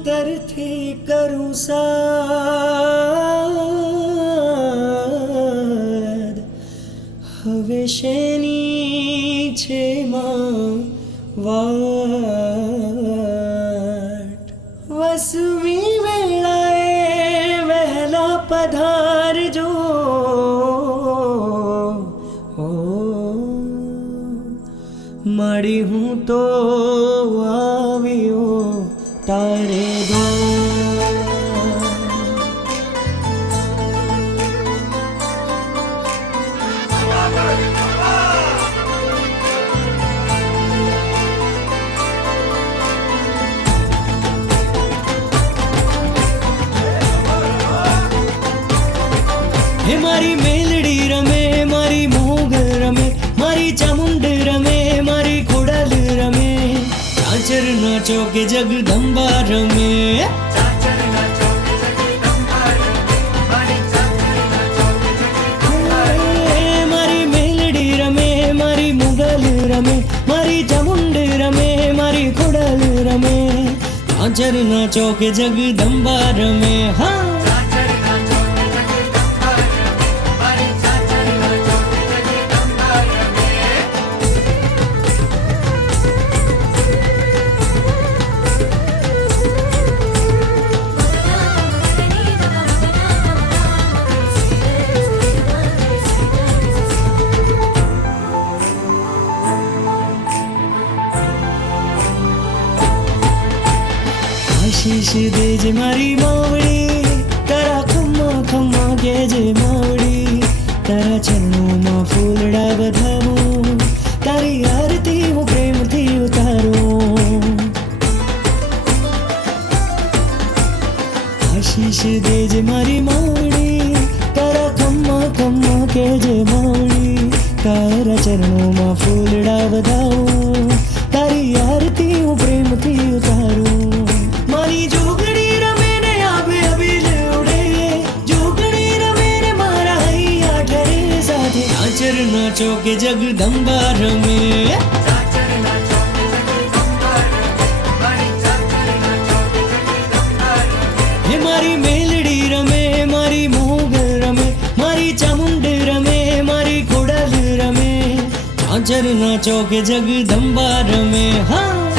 અંતરથી કરું સાદ હવે શેની છે માં વાટ વસવી વેળાએ વહેલા પધારજો મળી હું તો આવ્યો તારે હે મારી મેલડી રમે મારી મોગ રમે મારી ચામુંડ રમે મારી ખોડલ રમે ચાચર નાચો કે જગદંબા રમે મારી મેલડી રમે મારી મુગલ રમે મારી ચામુંડ રમે મારી ખોડલ રમે ચાચર નાચો કે જગદંબા રમે હા आशीष देज मारी मावड़ी तारा खम्मा खम्मा केजे मावड़ी तारा चरणों में फूलड़ा बधावूं तारी आरती हूँ प्रेम थी उतारूं आशीष देज मारी मावड़ी तारा खम्मा खम्मा केजे मावड़ी तारा चरणों में फूलड़ा बधावूं तारी आरती हूँ प्रेम थी उतारूं मारी जोगड़ी रमे ने आबे अबील उड़े जोगड़ी रमे ने मारा हैया ठरे साथे चाचर नाचो के जगदंबा रमे हे मारी मेलड़ी रमे मारी मोग रमे मारी चामुंड रमे मारी खोडल रमे चाचर नाचो के जगदंबा रमे हाँ